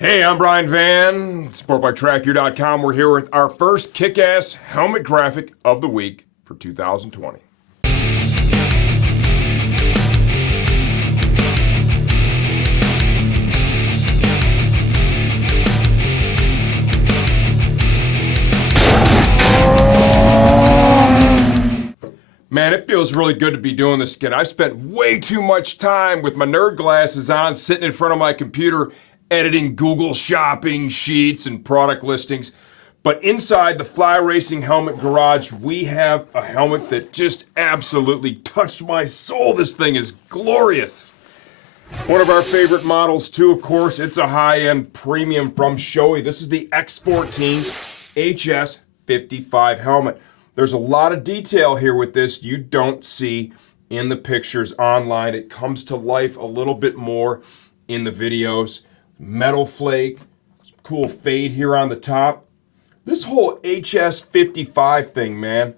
Hey, I'm Brian Van, SportbikeTrackYou.com. We're here with our first kick-ass helmet graphic of the week for 2020. Man, it feels really good to be doing this again. I spent way too much time with my nerd glasses on, sitting in front of my computer, editing Google shopping sheets and product listings. But inside the Fly Racing Helmet Garage, we have a helmet that just absolutely touched my soul. This thing is glorious. One of our favorite models too, of course. It's a high-end premium from Shoei. This is the X-14 HS55 helmet. There's a lot of detail here with this you don't see in the pictures online. It comes to life a little bit more in the videos. Metal flake, cool fade here on the top. This whole HS55 thing, man,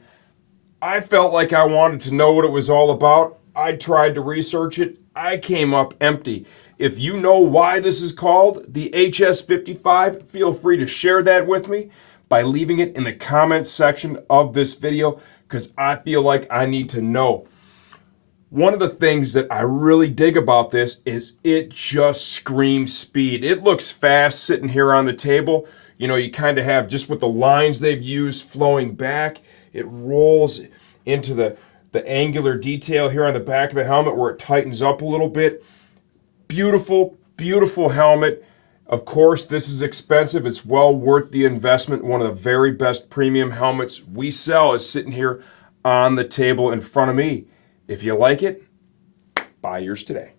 I felt like I wanted to know what it was all about. I tried to research it. I came up empty. If you know why this is called the HS55, feel free to share that with me by leaving it in the comments section of this video, because I feel like I need to know. One of the things that I really dig about this is it just screams speed. It looks fast sitting here on the table. You know, you kind of have, just with the lines they've used flowing back, it rolls into the angular detail here on the back of the helmet where it tightens up a little bit. Beautiful, beautiful helmet. Of course, this is expensive. It's well worth the investment. One of the very best premium helmets we sell is sitting here on the table in front of me. If you like it, buy yours today.